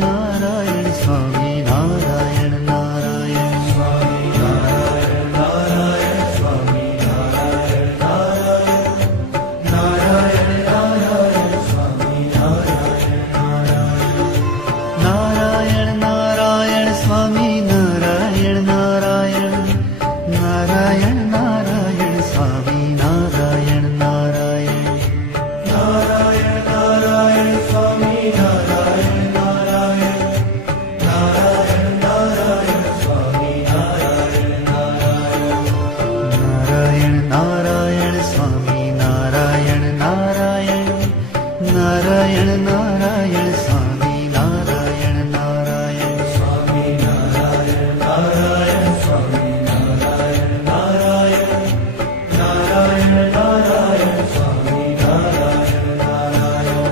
Narayan Swami Narayan Narayan Swami Narayan Narayan Swami Narayan Narayan Narayan Swami Narayan Narayan Narayan Swami Narayan Narayan Narayan Narayan Swami Narayan Narayan Narayan Narayan Swami Narayan Narayan Narayan Narayan Swami Narayan Narayan Narayan Swami Narayan Narayan Narayan Narayan Swami Narayan Narayan Swami Narayan Narayan Swami Narayan Narayan Narayan Narayan Swami Narayan Narayan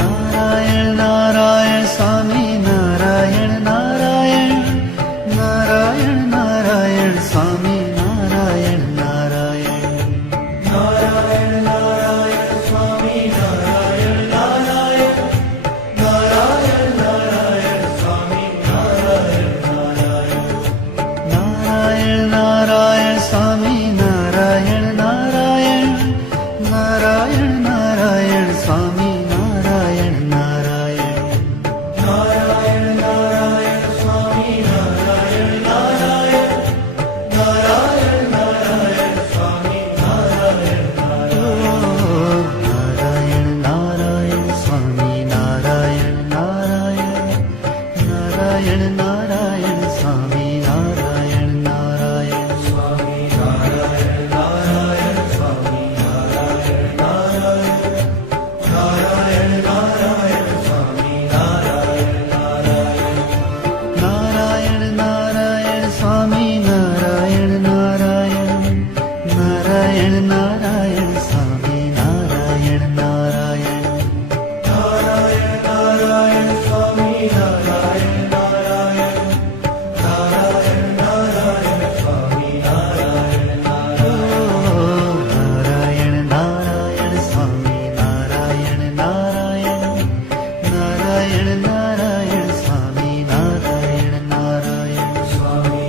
Narayan Narayan Swami Narayan Narayan Narayan Narayan Swami Narayan Narayan Narayan Narayan Swami Narayan Narayan Narayan Narayan Swami Narayan Narayan Narayan Narayan Swami Narayan Narayan Narayan Narayan Swami Narayan Narayan Narayan Narayan Swami Narayan Narayan Narayan Narayan Swami Narayan Narayan Narayan Swami Narayan Narayan Narayan Narayan Swami Narayan Narayan Swami Narayan Narayan Swami Narayan Narayan Narayan Narayan Swami Narayan Narayan Narayan Narayan Swami Narayan Narayan Narayan Narayan Swami Narayan Narayan Narayan Narayan Swami Narayan Narayan Narayan Narayan Swami Narayan Narayan Narayan Swami Narayan Narayan Narayan Narayan Swami Narayan Narayan Swami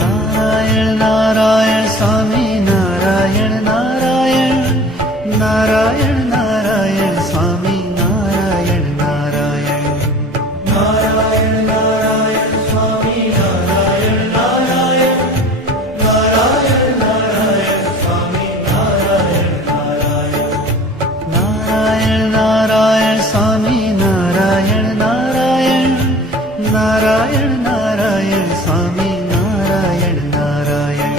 Narayan Narayan Swami Narayan Narayan Narayan Narayan Swami Narayan Narayan Narayan Narayan Swami Narayan Narayan Narayan Narayan Swami Narayan Narayan Narayan Narayan Swami Narayan Narayan Narayan Narayan Swami Narayan Narayan Narayan Narayan Swami Narayan Narayan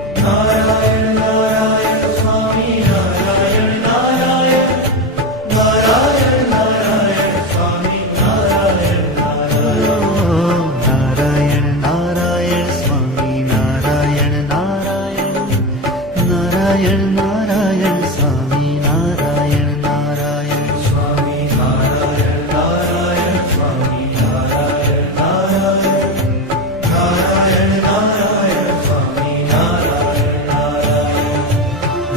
Narayan Narayan Swami Narayan Narayan Narayan Narayan Swami Narayan Narayan Narayan Narayan Swami Narayan Narayan Narayan Swami Narayan Narayan Narayan Narayan Swami Narayan Narayan Swami Narayan Narayan Swami Narayan Narayan Narayan Narayan Swami Narayan Narayan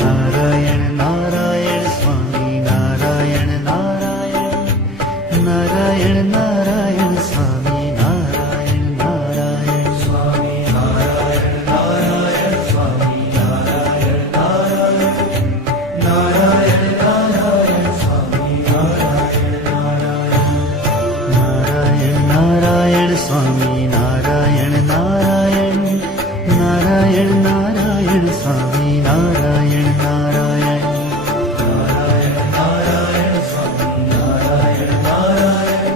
Narayan Narayan Swami Narayan Narayan Narayan Narayan Swami Narayan Narayan Swami Narayan Narayan Swami Narayan Narayan Narayan Narayan Swami Narayan Narayan Narayan Swami Narayan Narayan Narayan Narayan Swami Narayan Narayan Narayan Narayan Swami Narayan Narayan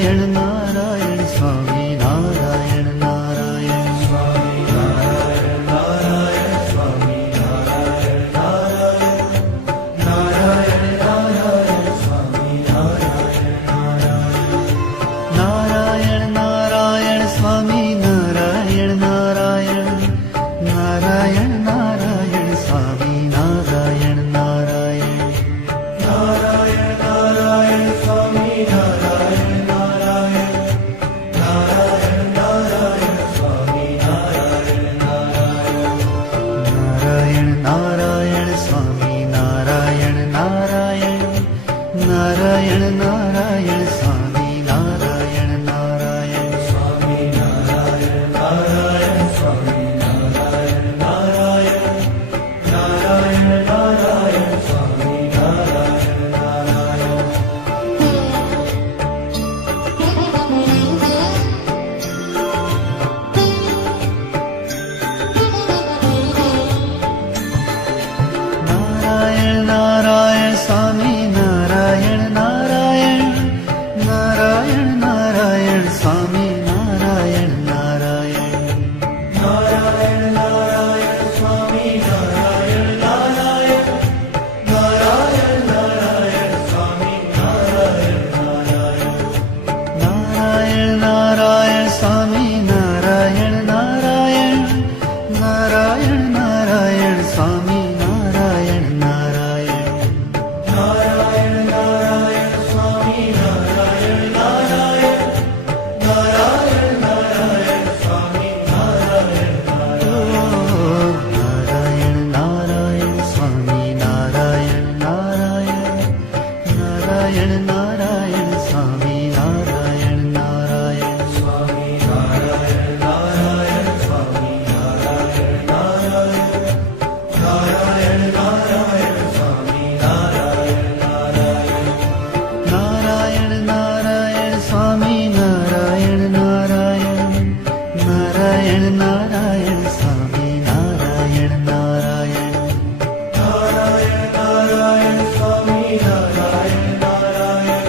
Narayan Narayan Swami Narayan Narayan Swami Narayan Narayan Swami Narayan Narayan Narayan Narayan Swami Narayan Narayan Narayan Narayan Swami Narayan Narayan Narayan Narayan Swami Narayan Narayan Narayan Narayan Swami Narayan Narayan Narayan Narayan Swami Narayan Narayan Narayan Narayan Swami Narayan Narayan Narayan Narayan Swami Narayan Narayan Swami Narayan Narayan Swami Narayan Narayan Narayan Narayan Swami Narayan Narayan Narayan Narayan Swami Narayan Narayan Narayan Narayan Swami Narayan Narayan Narayan Narayan Swami Narayan Narayan Narayan Narayan Swami Narayan Narayan Narayan Narayan Swami Narayan Narayan Narayan Narayan Swami Narayan Narayan Narayan Narayan Swami Narayan Narayan Narayan Narayan Swami Narayan Narayan Narayan Swami Narayan Narayan Narayan Narayan Swami Narayan Narayan Swami Narayan Narayan Swami Narayan Narayan Narayan Narayan Swami Narayan Narayan Narayan Narayan Swami Narayan Narayan Narayan Narayan Swami Narayan Narayan Narayan Narayan Swami Narayan Narayan Narayan Narayan Swami Narayan Narayan Narayan Narayan Swami Narayan Narayan Narayan Narayan Swami Narayan Narayan Narayan Swami Narayan Narayan Narayan Swami Narayan Narayan